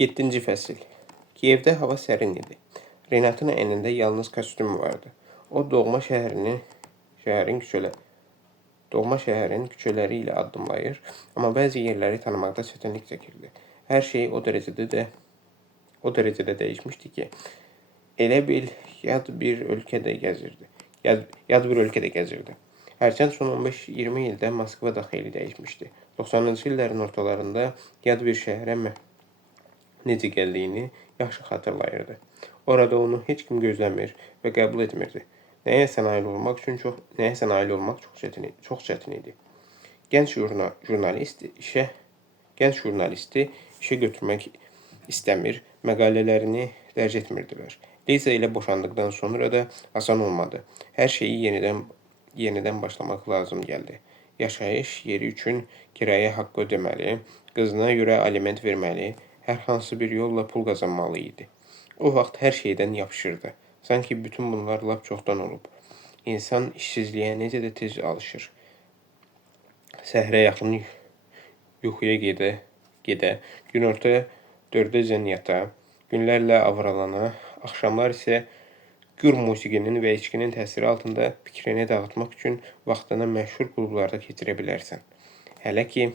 7-ci fəsil. Kiyevdə hava sərin idi. Renatın əynində yalnız kostyum vardı. O, doğma şəhərin küçələri ilə addımlayır, amma bəzi yerləri tanımaqda çətinlik çəkirdi. Hər şey o dərəcədə dəyişmişdi ki, elə bil yad bir ölkədə gəzirdi. Hərçənd son 15-20 ildə Moskva da xeyli dəyişmişdi. 90-cı illərin ortalarında yad bir şəhərə necə gəldiyini yaxşı xatırlayırdı. Orada onu heç kim gözləmir və qəbul etmirdi. Nəyəsə nail olmaq çox çətin idi. Gənc jurnalisti işə götürmək istəmir, məqalələrini dərc etmirdilər. Liza ilə boşandıqdan sonra da asan olmadı. Hər şeyi yenidən başlamaq lazım gəldi. Yaşayış yeri üçün kirayə haqqı ödəməli, qızına görə aliment verməli, hər hansı bir yolla pul qazanmalı idi. O vaxt hər şeydən yapışırdı. Sanki bütün bunlar lap çoxdan olub. İnsan işsizliyə necə də tez alışır. Səhrə yaxın yuxuya gedə, günorta 4-dəcən yata, günlərlə avralana, axşamlar isə gür musiqinin və içkinin təsiri altında fikrini dağıtmaq üçün vaxtını məşhur klublarda keçirə bilərsən. Hələ ki,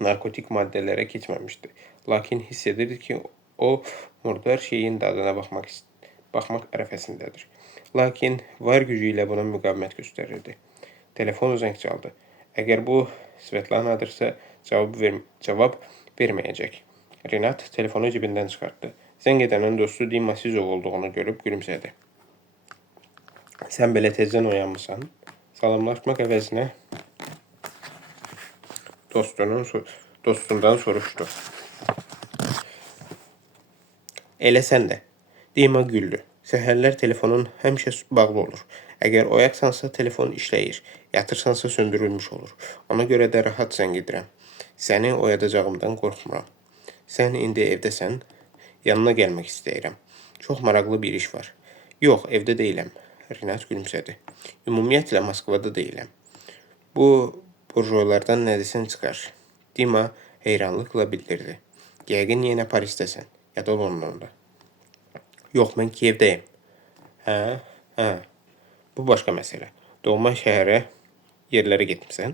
narkotik maddələrə keçməmişdi. Lakin hiss edirdi ki, o murdar şeyin dadına baxmaq ərəfəsindədir. Lakin var gücü ilə buna müqavimət göstərirdi. Telefon zəng çaldı. Əgər bu Svetlanadırsa cavab verməyəcək. Renat telefonu cibindən çıxartdı. Zəng edənin dostu Dima Sizov olduğunu görüb gülümsədi. Sən belə tezdən oyanmısan? Salamlaşmaq əvəzinə dostundan soruşdu. Elə sən də. Dima güldü. Səhərlər telefonun həmişə bağlı olur. Əgər oyaqsansa telefon işləyir. Yatırsansa söndürülmüş olur. Ona görə də rahat zəng edirəm. Səni oyadacağımdan qorxmuram. Sən indi evdəsən. Yanına gəlmək istəyirəm. Çox maraqlı bir iş var. Yox, evdə deyiləm. Renat gülümsədi. Ümumiyyətlə Moskvada deyiləm. Bu burjualardan nə desən çıxar. Dima heyranlıqla bildirdi. Yəqin yenə Parisdəsən. Ya da Londonda. Yox, mən Kiyevdəyim. Hə. Bu başqa məsələ. Doğma şəhərə, yerlərə getmirsən.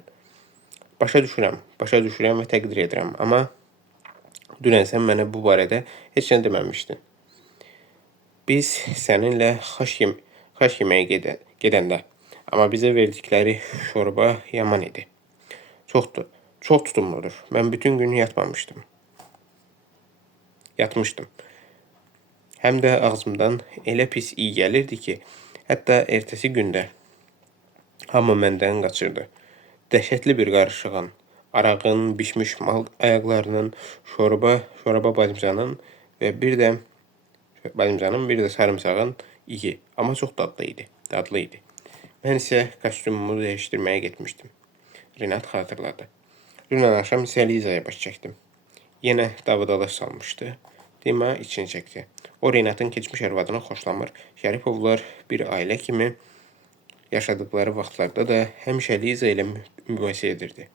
Başa düşürəm və təqdir edirəm. Amma dünən sən mənə bu barədə heç nə deməmişdin. Biz səninlə xaş yeməyə gedəndə. Amma bizə verdikləri şorba yaman idi. Çox tutumludur. Mən bütün gün yatmışdım. Həm də ağzımdan elə pis iyi gəlirdi ki, hətta ertəsi gündə hamı məndən qaçırdı. Dəhşətli bir qarışığın, arağın, bişmiş mal ayaqlarının, şorba badımcanın və bir də sarımsağın iyi, amma çox dadlı idi. Mən isə kostyumumu dəyişdirməyə getmişdim. Renat xatırladı. Dünən axşam isə Lizaya baş çəkdim. Yenə davadalaş salmışdı. Dima için çəkdi. O, Renatın keçmiş arvadını xoşlamır. Şəripovlar bir ailə kimi yaşadıkları vaxtlarda da həmişə Liza ilə mübahisə edirdi.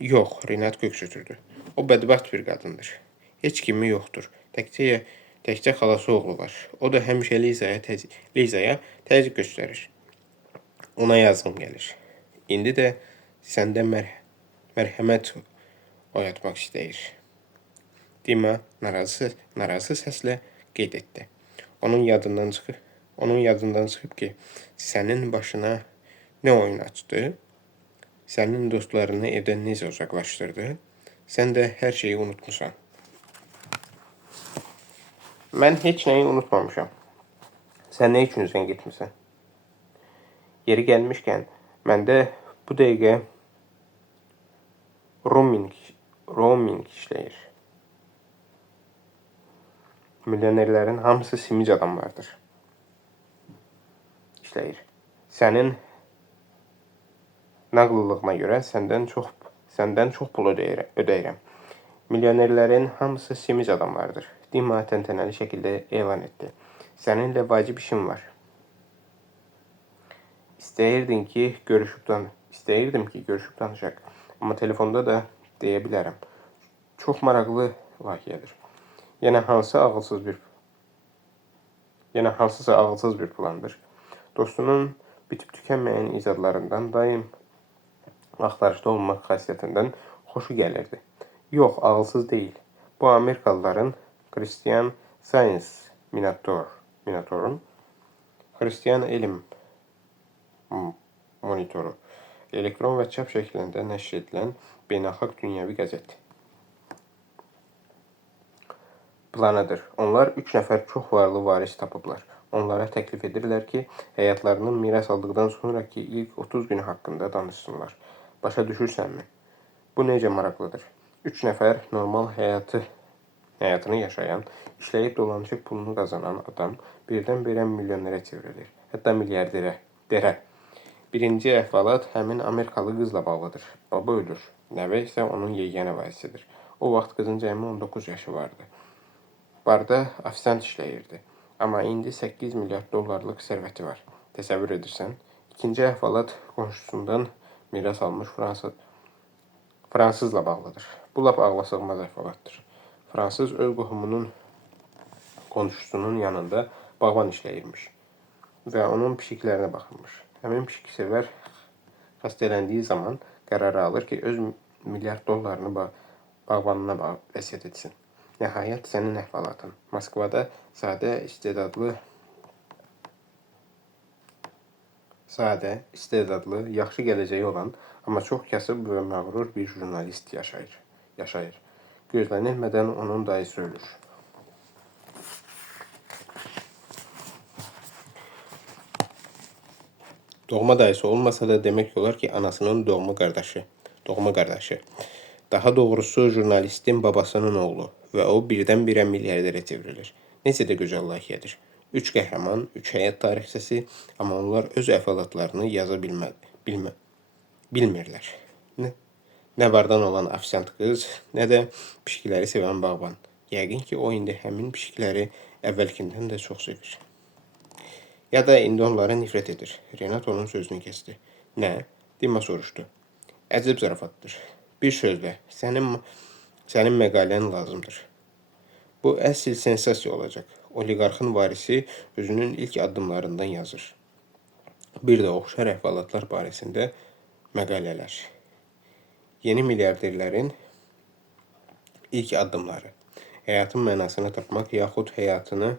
Yox, Renat köks ötürdü. O bədbəxt bir qadındır. Heç kimi yoxdur. Təkcə xalası oğlu var. O da həmişə Lizaya təzyiq göstərir. Ona yazığım gəlir. İndi də səndə mərhəmət oyatmaq istəyir. Dima narazı səslə qeyd etdi. Onun yadından çıxıb ki, sənin başına nə oyun açdı, sənin dostlarını evdən necə uzaqlaşdırdı, sən də hər şeyi unutmuşsan. Mən heç nəyi unutmamışam. Sən nə üçün zəng etmirsən? Yeri gəlmişkən, məndə bu dəqiqə roaming işləyir. Milyonerlərin hamısı simic adamlardır. İşləyir. Sənin nağıllığına görə səndən çox pul ödəyirəm. Milyonerlərin hamısı simic adamlardır. Dima təntənəli şəkildə elan etdi. Səninlə vacib işim var. İstəyirdim ki, görüşüb danışaq. Amma telefonda da deyə bilərəm. Çox maraqlı layihədir. Yenə hansısa ağılsız bir plandır. Dostunun bitib tükənməyən icadlarından daim axtarışda olmaq xasiyyətindən xoşu gəlirdi. Yox, ağılsız deyil. Bu Amerikalıların Christian Science Monitor'un Xristian elm monitoru elektron və çap şəklində nəşr edilən beynəlxalq dünyəvi qəzet planıdır. Onlar 3 nəfər çox varlı varis tapıblar. Onlara təklif edirlər ki, həyatlarının miras aldıqdan sonraki ilk 30 günü haqqında danışsınlar. Başa düşürsənmi? Bu necə maraqlıdır. 3 nəfər normal həyatını yaşayan, işləyib dolanışıq pulunu qazanan adam birdən-birə milyonerə çevrilir. Hətta milyarderə. Birinci əhvalat həmin Amerikalı qızla bağlıdır. Baba ölür. Nəvə isə onun yeganə varisidir. O vaxt qızın cəmi 19 yaşı vardı. Barda ofisiant işləyirdi. Amma indi 8 milyard dollarlıq sərvəti var. Təsəvvür edirsən? İkinci əhvalat qonşusundan miras almış fransızla bağlıdır. Bu lap ağlasığmaz əhvalatdır. Fransız öz qohumunun qonşusunun yanında bağban işləyirmiş və onun pişiklərinə baxırmış. Həmin pişiksevər xəstələndiyi zaman qərarı alır ki, öz milyard dollarını bağbanına vəsiyyət etsin. Nəhayət sənin əhvalatın. Moskvada sadə, istedadlı, yaxşı gələcəyi olan, amma çox kasıb və məğrur bir jurnalist yaşayır. Gözlənilmədən onun dayısı ölür. Doğma dayısı olmasa da demək olar ki, anasının doğma qardaşı. Daha doğrusu jurnalistin babasının oğlu və o birdən-birə milyarderə çevrilir. Necə də gözəl layihədir. 3 qəhrəman, 3 həyat tarixçəsi, amma onlar öz əhvalatlarını yaza bilmirlər. Nə vardan olan ofisiant qız, nə də pişikləri sevən bağban. Yəqin ki, o indi həmin pişikləri əvvəlkindən də çox sevir. Ya da indi onlara nifrət edir. Renat onun sözünü kəsdi. Nə? Dima soruşdu. Əcəb zarafatdır. Bir sözlə, sənin məqalən lazımdır. Bu əsl sensasiya olacaq. Oliqarxın varisi özünün ilk addımlarından yazır. Bir də oxşar əhvalatlar barəsində məqalələr. Yeni milyarderlərin ilk addımları. Həyatın mənasını tapmaq yaxud həyatın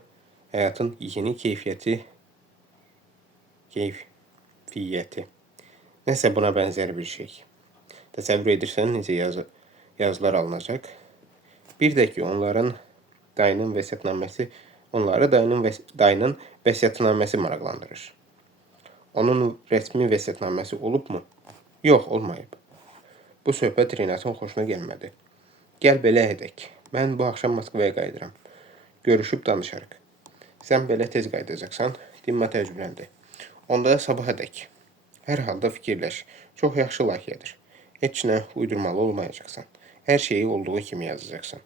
yeni keyfiyyəti. Nəsə buna bənzər bir şey. Təsəvvür edirsən necə yazılar alınacaq? Bir də ki, onları dayının vəsiyyətnaməsi maraqlandırır. Onun rəsmi vəsiyyətnaməsi olubmu? Yox, olmayıb. Bu söhbət Renatın xoşuna gəlmədi. Gəl belə edək. Mən bu axşam Moskvaya qayıdıram. Görüşüb danışarıq. Sən belə tez qayıdacaqsan, Dimma təcrübəndi. Onda sabah edək. Hər halda fikirləş. Çox yaxşı layihədir. Heç nə uydurmalı olmayacaqsan. Hər şeyi olduğu kimi yazacaqsan.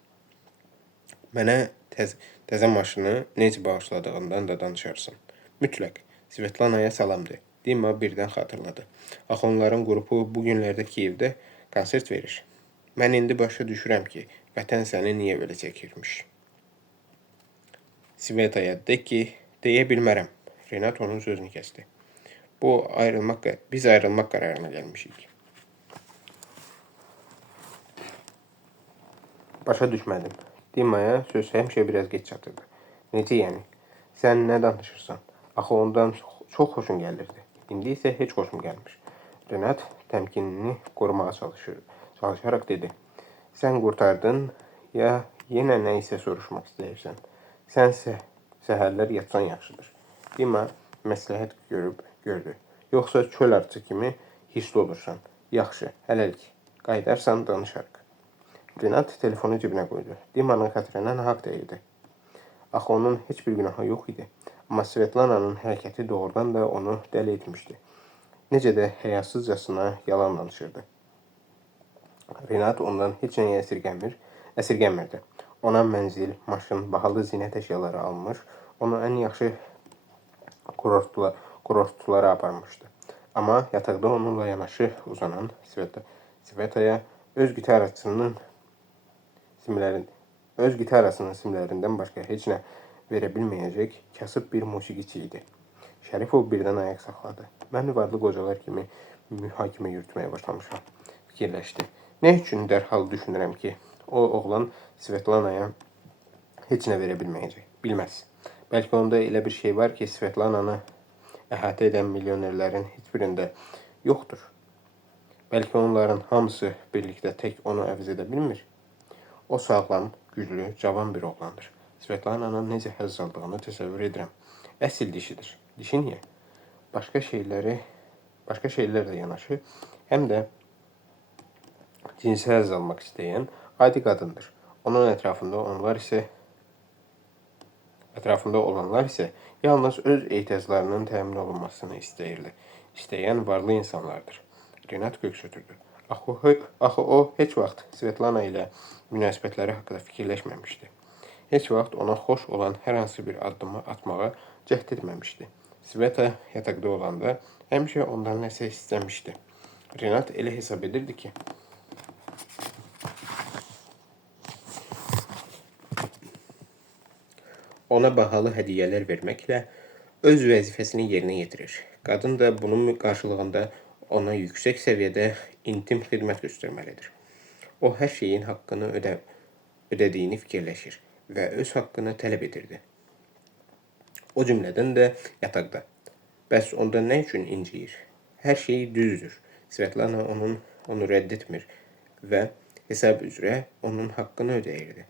Mənə təzə maşını necə bağışladığından da danışarsan. Mütləq. Svetlanaya salamdı. Dimma birdən xatırladı. Axı onların qrupu bu günlərdə Kiyevdə konsert verir. Mən indi başa düşürəm ki, vətən səni niyə belə çəkirmiş. Svetaya de ki, deyə bilmərəm. Renat onun sözünü kəsdi. Biz ayrılmaq qərarına gəlmişik. Başa düşmədim. Dimmaya söz həmişə biraz geç çatırdı. Necə yəni? Sən nə danışırsan? Axı ondan çox xoşun gəlirdi. İndi isə heç xoşum gəlmir. Renat təmkinini qorumağa çalışaraq dedi. Sən qurtardın ya yenə nə isə soruşmaq istəyirsən. Sən səhərlər yatsan yaxşıdır. Dimma məsləhət gördü. Yoxsa çöl arısı kimi hissli olursan. Yaxşı, hələlik. Qayıdarsan danışarıq. Renat telefonu cibinə qoydu. Dimmanın xətrinə nahaq deyirdi. Axı onun heç bir günahı yox idi. Amma Svetlananın hərəkəti doğrudan da onu dəli etmişdi. Necə də həyasızcasına yalan danışırdı. Renat ondan heç nəyə əsirgənmirdi. Ona mənzil, maşın, bahalı zinət əşyaları almış, onu ən yaxşı kurortlara aparmışdı. Amma yataqda onunla yanaşı uzanan Svetaya öz gitarçısının Öz gitarasının simlərindən başqa heç nə verə bilməyəcək kasıb bir musiqiçi idi. Şərifov birdən ayaq saxladı. Mən varlı qocalar kimi mühakimə yürütməyə başlamışam, fikirləşdi. Nə üçün dərhal düşünürəm ki, o oğlan Svetlanaya heç nə verə bilməyəcək, bilməz. Bəlkə onda elə bir şey var ki, Svetlananı əhatə edən milyonerlərin heç birində yoxdur. Bəlkə onların hamısı birlikdə tək onu əvəz edə bilmir. O sağlam, güclü, cavan bir oğlandır. Svetlananın necə həzz aldığını təsəvvür edirəm. Əsl dişidir. Dişi niyə? Başqa şeylərlə yanaşı, həm də cinsi həzz almaq istəyən adi qadındır. Onun ətrafında olanlar isə yalnız öz etirazlarının təmin olunmasını istəyən varlı insanlardır. Renat köks ötürdü. Axı o heç vaxt Svetlana ilə münasibətləri haqqında fikirləşməmişdi. Heç vaxt ona xoş olan hər hansı bir addımı atmağa cəhd etməmişdi. Sveta yataqda olanda həmişə ondan nəsə istəmişdi. Renat elə hesab edirdi ki, ona bahalı hədiyyələr verməklə öz vəzifəsini yerinə yetirir. Qadın da bunun qarşılığında ona yüksək səviyyədə intim xidmət göstərməlidir. O hər şeyin haqqını ödədiyini fikirləşir və öz haqqını tələb edirdi. O cümlədən də yataqda. Bəs onda nə üçün inciyir? Hər şey düzdür. Svetlana onu rədd etmir və hesab üzrə onun haqqını ödəyirdi.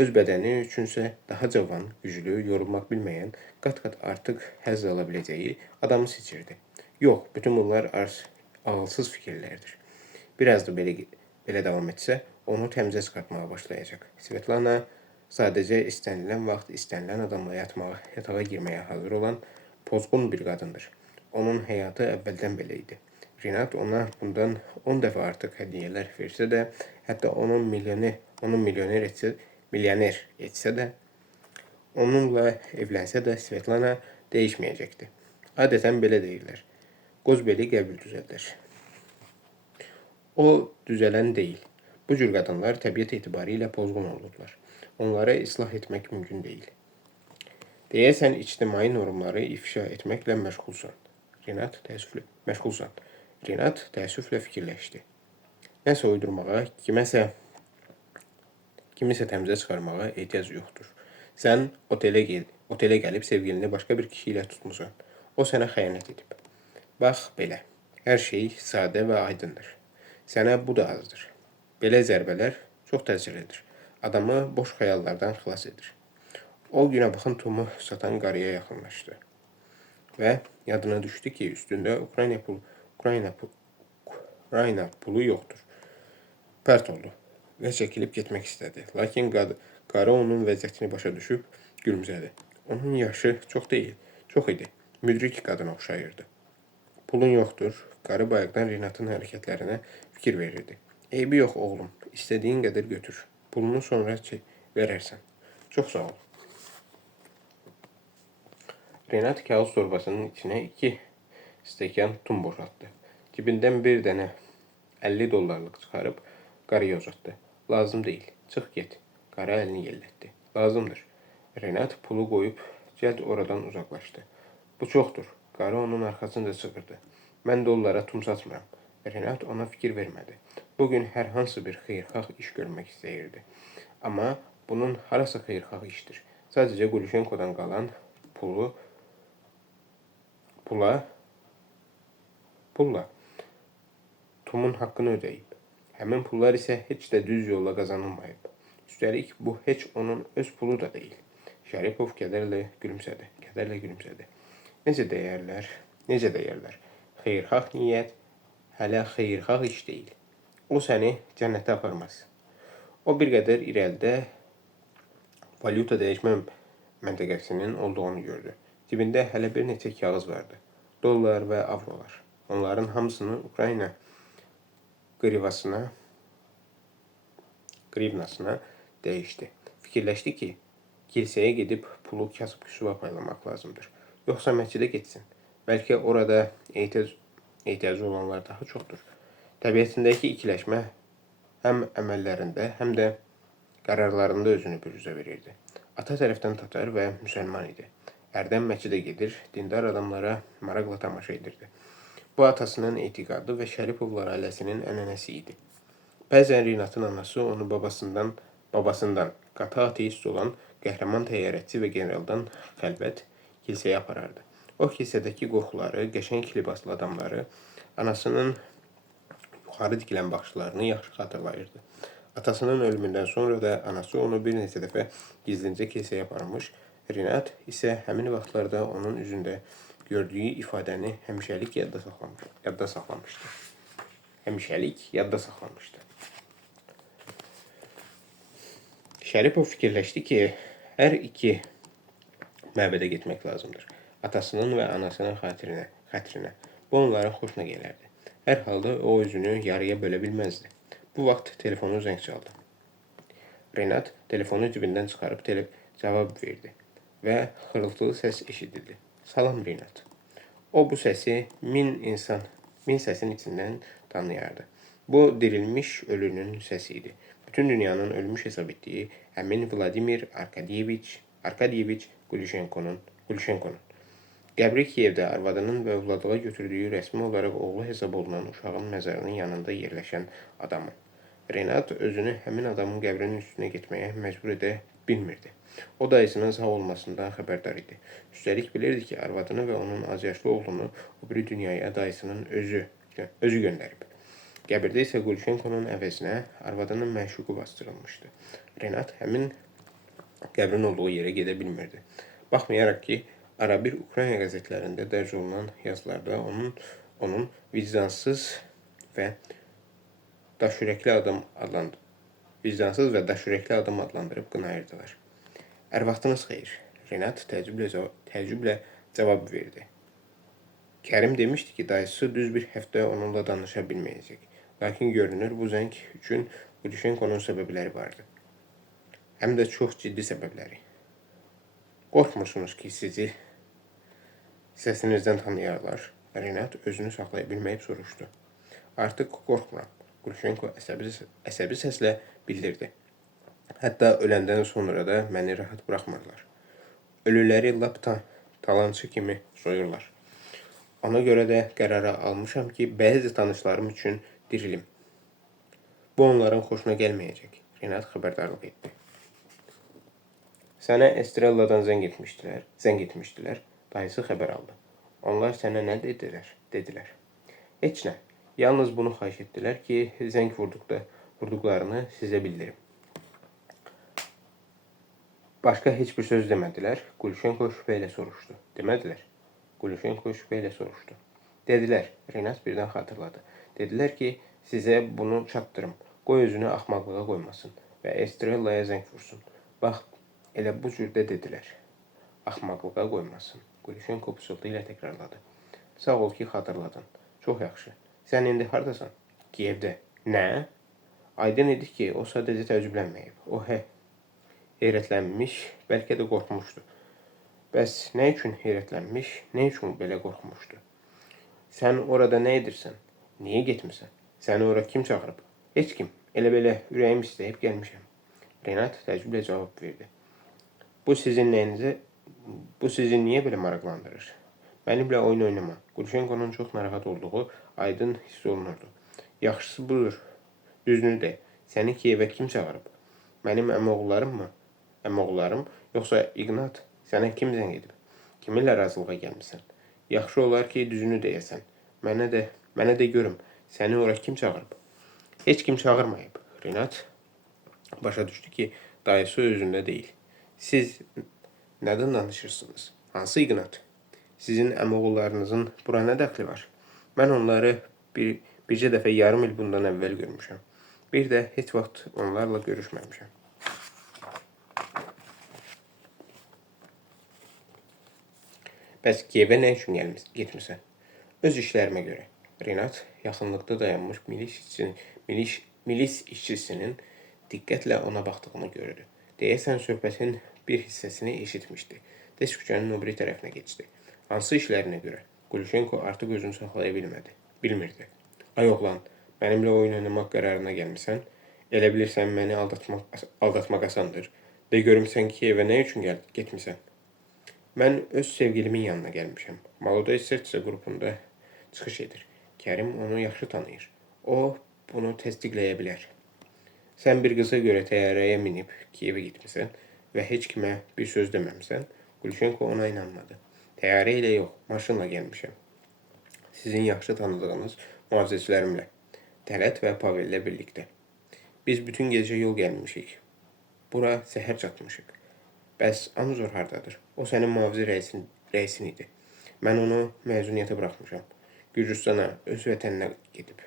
Öz bədəni üçünsə daha cavan, güclü, yorulmaq bilməyən, qat-qat artıq həzz ala biləcəyi adamı seçirdi. Yox, bütün bunlar ağılsız fikirlərdir. Biraz da belə davam etsə, onu təmizə çıxartmağa başlayacaq. Svetlana sadəcə istənilən vaxt istənilən adamla yatağa girməyə hazır olan pozğun bir qadındır. Onun həyatı əvvəldən belə idi. Renat ona bundan 10 dəfə artıq hədiyyələr versə də, hətta onu milyoner etsə də, onunla evlənsə də Svetlana dəyişməyəcəkdi. Adətən belə deyirlər. Qozbeli qəbul düzəldər. O düzələn deyil. Bu cür qadınlar təbiət etibarilə pozğun olurlar. Onları islah etmək mümkün deyil. Deyəsən, ictimai normları ifşa etməklə məşğulsan. Renat təəssüflə fikirləşdi. Nəsə uydurmağa, kimisə təmizə çıxarmağa ehtiyac yoxdur. Sən otelə gəlib sevgilini başqa bir kişi ilə tutmusan. O sənə xəyanət edib. Bax, belə. Hər şey sadə və aydındır. Sənə bu da azdır. Belə zərbələr çox təsirlidir. Adamı boş xəyallardan xilas edir. O günəbaxan tumu satan qarıya yaxınlaşdı. Və yadına düşdü ki, üstündə Ukrayna pulu yoxdur. Pərt oldu və çəkilib getmək istədi. Lakin qarı onun vəziyyətini başa düşüb gülümsədi. Onun yaşı çox idi. Müdrik qadına oxşayırdı. Pulun yoxdur. Qarı bayaqdan Renatın hərəkətlərinə fikir verirdi. Eybi yox, oğlum. İstədiyin qədər götür. Pulunu sonra verərsən. Çox sağ ol. Renat kağız torbasının içinə 2 stəkan tum boşaltdı. Cibindən bir dənə 50 dollarlıq çıxarıb qarıya uzatdı. Lazım deyil. Çıx get. Qarı əlini yellətdi. Lazımdır. Renat pulu qoyub cəld oradan uzaqlaşdı. Bu çoxdur. Qarı onun arxasınca çığırdı. Mən dollara tum satmıram. Renat ona fikir vermədi. Bugün hər hansı bir xeyirxah iş görmək istəyirdi. Amma bunun harası xeyirxah işdir. Sadəcə Gulşenkodan qalan pulla tumun haqqını ödəyib. Həmin pullar isə heç də düz yolla qazanılmayıb. Üstəlik, bu heç onun öz pulu da deyil. Şərifov kədərlə gülümsədi. Necə deyərlər? Xeyirxah niyyət hələ xeyirxah iş deyil. O səni cənnətə aparmaz. O bir qədər irəlidə valyuta dəyişmə məntəqəsinin olduğunu gördü. Cibində hələ bir neçə kağız vardı. Dollar və avrolar. Onların hamısını Ukrayna qrivnasına dəyişdi. Fikirləşdi ki, kilsəyə gedib pulu kasıb-küsuba paylamaq lazımdır. Yoxsa məscidə getsin. Bəlkə orada ehtiyacı olanlar daha çoxdur. Təbiətindəki ikiləşmə həm əməllərində, həm də Qərarlarında özünü büruzə verirdi. Ata tərəfdən tatar və müsəlman idi. Hərdən məscidə gedir, dindar adamlara maraqla tamaşa edirdi. Bu atasının etiqadı və Şəripovlar ailəsinin ənənəsi idi. Bəzən Rinatın anası onu babasından qatı ateist olan qəhrəman təyyarətçi və generaldan xəlvət kilsəyə aparardı. O kilsədəki qorxuları, qəşəng libaslı adamları, anasının yuxarı dikilən baxışlarını yaxşı xatırlayırdı. Atasının ölümündən sonra da anası onu bir neçə dəfə gizlincə kilsəyə aparmış, Rinat isə həmin vaxtlarda onun üzündə gördüyü ifadəni həmişəlik yadda saxlamışdı. Şəripov fikirləşdi ki, hər iki məbədə getmək lazımdır. Atasının və anasının xətrinə. Bu onların xoşuna gələrdi. Hər halda o özünü yarıya bölə bilməzdi. Bu vaxt telefonu zəng çaldı. Rinat telefonu cibindən çıxarıb cavab verdi və xırıltılı səs eşidildi. Salam Rinat. O bu səsi min səsin içindən tanıyardı. Bu dirilmiş ölünün səsi idi. Bütün dünyanın ölmüş hesab etdiyi həmin Vladimir Arkadyeviç Gulüşenkonun. Qəbri Kiyevdə arvadının və övladığa götürdüyü rəsmi olaraq oğlu hesab olunan uşağın məzarının yanında yerləşən adamı. Rinat özünü həmin adamın qəbrinin üstünə getməyə məcbur edə bilmirdi. O dayısının sağ olmasından xəbərdar idi. Üstəlik bilirdi ki, arvadını və onun azyaşlı oğlunu o biri dünyaya dayısının özü göndərib. Qəbirdə isə Gulüşenkonun əvəzinə arvadının məşuqu bastırılmışdı. Rinat həmin qəbrin olduğu yerə gedə bilmirdi. Baxmayaraq ki, arabir Ukrayna qəzetlərində dərc olunan yazılarda onun vicdansız və daşürəkli adam adlandırıb qınayırdılar. Ər-vaxtınız xeyir. Rinat təəccüblə cavab verdi. Kərim demişdi ki, dayısı düz bir həftə onunla danışa bilməyəcək. Lakin görünür, bu zəng üçün Gulüşenkonun səbəbləri vardı. Həm də çox ciddi səbəbləri. Qorxmursunuz ki, sizi səsinizdən tanıyarlar. Rinat özünü saxlaya bilməyib soruşdu. Artıq qorxmuram. Gulüşenko əsəbi səslə bildirdi. Hətta öləndən sonra da məni rahat buraxmırlar. Ölüləri lap talançı kimi soyurlar. Ona görə də qərara almışam ki, bəzi tanışlarım üçün dirilim. Bu onların xoşuna gəlməyəcək. Rinat xəbərdarlıq etdi. Sənə Estrelladan zəng etmişdilər. Dayısı xəbər aldı. Onlar sənə nə dedilər? Heç nə. Yalnız bunu xahiş etdilər ki, zəng vurduqlarını sizə bildirim. Başqa heç bir söz demədilər. Gulüşenko şübhə ilə soruşdu. Demədilər. Gulüşenko şübhə ilə soruşdu. Dedilər. Rinat birdən xatırladı. Dedilər ki, sizə bunu çatdırım. Qoy özünü axmaqlığa qoymasın və Estrellaya zəng vursun. Bax, elə bu cürdə dedilər. Axmaqlığa qoymasın. Gulüşenko pıçıltı ilə təkrarladı. Sağ ol ki, xatırladın. Çox yaxşı. Sən indi hardasan? Kiyevdə. Nə? Aydın idi ki, o sadəcə təəccüblənməyib. O heyrətlənmiş, bəlkə də qorxmuşdu. Bəs nə üçün heyrətlənmiş, nə üçün belə qorxmuşdu? Sən orada nə edirsən? Niyə getmirsən? Səni ora kim çağırıb? Heç kim. Elə belə ürəyim istəyib gəlmişəm. Rinat təəccüblə cavab verdi. Bu sizi niyə belə maraqlandırır? Mənimlə oyun oynama. Gulüşenkonun çox narahat olduğu aydın hiss olunurdu. Yaxşısı budur. Düzünü de. Səni Kiyevə kim çağırıb? Mənim əmoğullarım, yoxsa İqnat? Sənə kim zəng edib? Kiminlə razılığa gəlmisən? Yaxşı olar ki, düzünü deyəsən. Mənə də görüm. Səni ora kim çağırıb? Heç kim çağırmayıb. Rinat başa düşdü ki, dayısı özündə deyil. Siz nədən danışırsınız? Hansı İqnat? Sizin əmoğullarınızın bura nə dəxli var? Mən onları bircə dəfə yarım il bundan əvvəl görmüşəm. Bir də heç vaxt onlarla görüşməmişəm. Bəs Kiyevə nə üçün getmirsən? Öz işlərimə görə. Rinat yaxınlıqda dayanmış milis işçisinin diqqətlə ona baxdığını gördü. Deyəsən söhbətin bir hissəsini eşitmişdi. Tez küçənin o biri tərəfinə keçdi. Hansı işlərinə görə? Gulüşenko artıq özünü saxlaya bilmirdi. Ay oğlan, mənimlə oyun oynamaq qərarına gəlmisən? Elə bilirsən məni aldatmaq asandır. De görüm sən Kiyevə nə üçün getmisən? Mən öz sevgilimin yanına gəlmişəm. Maloday Sertsə qrupunda çıxış edir. Kərim onu yaxşı tanıyır. O bunu təsdiqləyə bilər. Sən bir qıza görə təyyarəyə minib Kiyevə getmisən və heç kimə bir söz deməmisən. Gülşenko ona inanmadı. Təyyarə ilə yox, maşınla gəlmişəm. Sizin yaxşı tanıdığınız mühafizəçilərimlə. Tələt və Pavellə birlikdə. Biz bütün gecə yol gəlmişik. Bura səhər çatmışıq. Bəs Anzor hardadır? O sənin mühafizə rəisin idi. Mən onu məzuniyyətə buraxmışam. Gürcüstana, öz vətəninə gedib.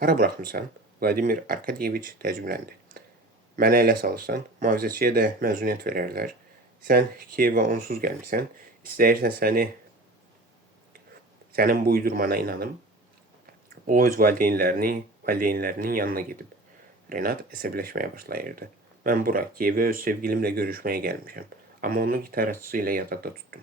Hara buraxmısan? Vladimir Arkadyeviç təcrübələndi. Mənə elə salırsan, mühafizəçiyə də məzuniyyət verərlər. Sən Kiyevə onsuz gəlmişsən, istəyirsən sənin bu uydurmana inanım. O öz valideynlərinin yanına gedib. Renat əsəbləşməyə başlayırdı. Mən bura Kiyevə öz sevgilimlə görüşməyə gəlmişəm. Amma onu gitarçısı ilə yatakda tutdum.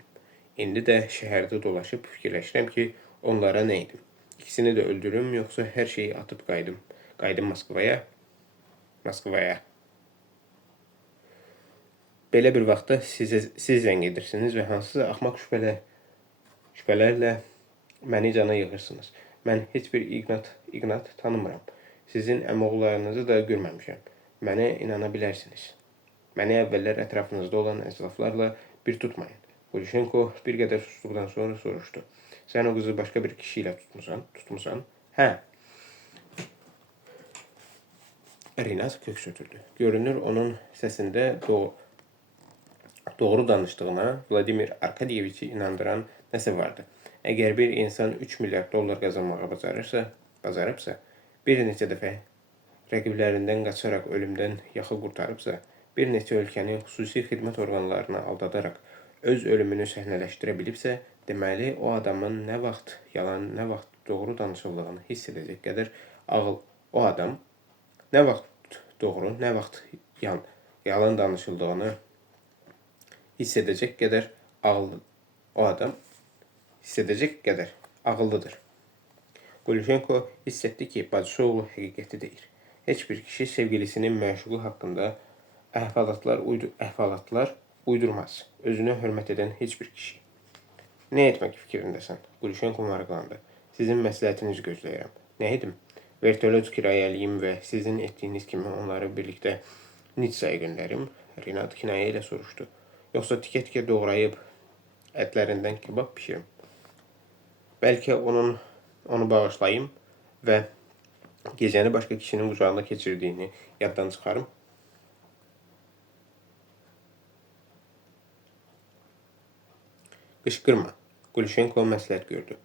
İndi də şəhərdə dolaşıb fikirləşirəm ki, onlara nə edim? İkisini də öldürüm, yoxsa hər şeyi atıb qaydım. Qaydım Moskvaya. Belə bir vaxtda siz zəng edirsiniz və hansısa axmaq şübhələrlə məni cana yığırsınız. Mən heç bir İqnat tanımıram. Sizin əmoğullarınızı da görməmişəm. Mənə inana bilərsiniz. Məni əvvəllər ətrafınızda olan əzlaflarla bir tutmayın. Gülşenko bir qədər susduqdan sonra soruşdu. Sən o qızı başqa bir kişi ilə tutmusan? Hə. Renat köks ötürdü. Görünür onun səsində doğru danışdığına Vladimir Arkadyeviçi inandıran nəsə vardı. Əgər bir insan 3 milyard dollar qazanmağa bacarıbsa, bir neçə dəfə rəqiblərindən qaçaraq ölümdən yaxı qurtarıbsa, bir neçə ölkəni xüsusi xidmət orqanlarına aldadaraq öz ölümünü səhnələşdirə bilibsə, deməli o adamın nə vaxt yalan, nə vaxt doğru danışıldığını hiss edəcək qədər ağıl, o adam nə vaxt doğru, nə vaxt yalan danışıldığını hiss edəcək qədər ağıllıdır. O adam hiss edəcək qədər ağıllıdır. Gülşenko hiss etdi ki, bacısı oğlu həqiqəti deyir. Heç bir kişi sevgilisinin məşuqu haqqında əhvalatlar uydurmaz. Özünə hörmət edən heç bir kişi. Nə etmək fikrindəsən? Gülşenko maraqlandı. Sizin məsləhətinizi gözləyirəm. Nə edim? Vertolyot kirayəliyim və sizin etdiyiniz kimi onları birlikdə Nitsaya göndərim. Renat kinayə ilə soruşdu. Yoxsa tikə-tikə doğrayıb ətlərindən kebab pişirim. Bəlkə onu bağışlayım və gecəni başqa kişinin qucağında keçirdiyini yaddan çıxarım. Qışqırma. Gülşenko məsləhət gördü.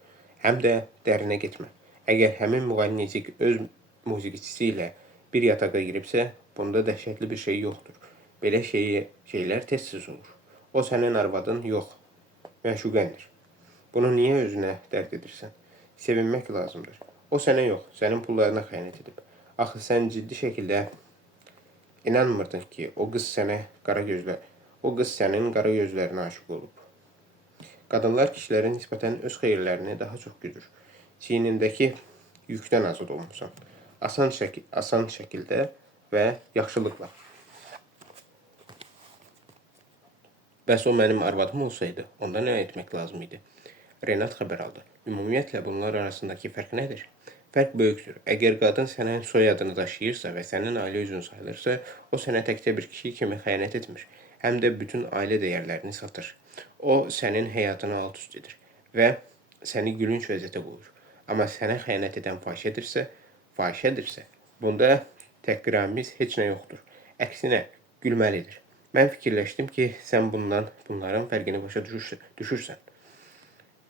Həm də dərinə getmə. Əgər həmin müğənnicik öz musiqiçisi ilə bir yatağa giribsə, bunda dəhşətli bir şey yoxdur. Belə şeylər tez-tez olur. O sənin arvadın yox, məşuqəndir. Bunu niyə özünə dərd edirsən? Sevinmək lazımdır. O sənə yox, sənin pullarına xəyanət edib. Axı sən ciddi şəkildə inanmırdın ki, o qız sənin qara gözlərinə aşıq olub. Qadınlar kişilərin nisbətən öz xeyirlərini daha çox güdür. Çiynindəki yükdən azad olmuşsan. Asan şəkildə və yaxşılıqla. Bəs o mənim arvadım olsaydı, onda nə etmək lazım idi? Renat xəbər aldı. Ümumiyyətlə, bunlar arasındakı fərq nədir? Fərq böyükdür. Əgər qadın sənin soyadını daşıyırsa və sənin ailə üzvün sayılırsa, o sənə təkcə bir kişi kimi xəyanət etmir. Həm də bütün ailə dəyərlərini satır. O, sənin həyatını alt-üst edir və səni gülünc vəziyyətə qoyur. Amma sənə xəyanət edən fahişədirsə, bunda təhqiramiz heç nə yoxdur. Əksinə, gülməlidir. Mən fikirləşdim ki, sən bunların fərqini başa düşürsən.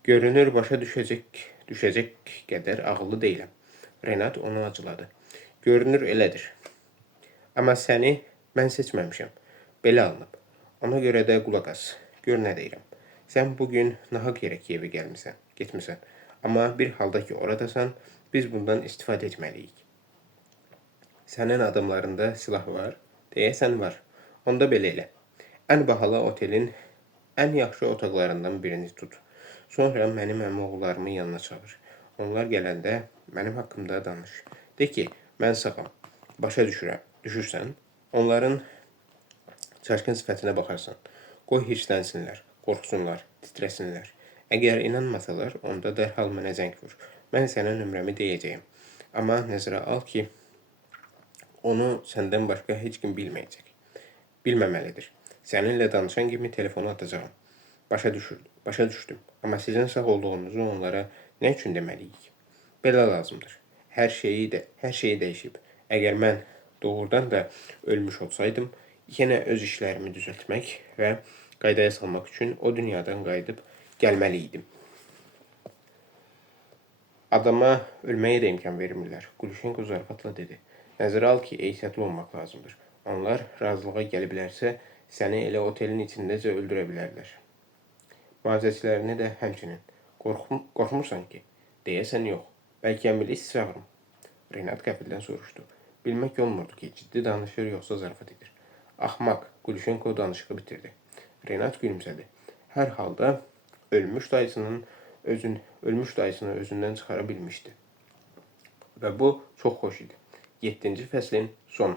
Görünür, başa düşəcək qədər ağıllı deyiləm. Renat onu acıladı. Görünür, elədir. Amma səni mən seçməmişəm. Belə alınıb. Ona görə də qulaq as. Gör nə deyirəm. Sən bugün nahaq yerə Kiyevə getmisən. Amma bir halda ki, oradasan, biz bundan istifadə etməliyik. Sənin adımlarında silah var? Deyəsən var. Onda belə elə. Ən bahalı otelin ən yaxşı otaqlarından birini tut. Sonra mənim əmoğullarımı yanına çağır. Onlar gələndə mənim haqqımda danış. De ki, mən sağam. başa düşürsən, onların çaşqın sifətinə baxarsan. Qoy hirslənsinlər, qorxsunlar, titrəsinlər. Əgər inanmasalar, onda dərhal mənə zəng vur. Mən sənə nömrəmi deyəcəyim. Amma nəzərə al ki, onu səndən başqa heç kim bilməyəcək. Bilməməlidir. Səninlə danışan kimi telefonu atacağam. Başa düşdüm. Amma sizin sağ olduğunuzu onlara nə üçün deməliyik? Belə lazımdır. Hər şeyi dəyişib. Əgər mən doğrudan da ölmüş olsaydım, yenə öz işlərimi düzəltmək və qaydaya salmaq üçün o dünyadan qayıdıb gəlməli idim. Adama ölməyə də imkan vermirlər. Glushenko zarafatla dedi. Nəzərə al ki, ehtiyatlı olmaq lazımdır. Onlar razılığa gəliblərsə, səni elə otelin içindəcə öldürə bilərlər. Mühafizəçilərini də həmçinin. Qorxmursan ki? Deyəsən yox. Bəlkə milis çağırım. Renat qəfildən soruşdu. Bilmək olmurdu ki, ciddi danışır yoxsa zarafat edir. Axmaq, Glushenko danışığı bitirdi. Renat gülümsədi. Hər halda ölmüş dayısını özündən çıxara bilmişdi. Və bu çox xoş idi. 7-ci fəslin sonu.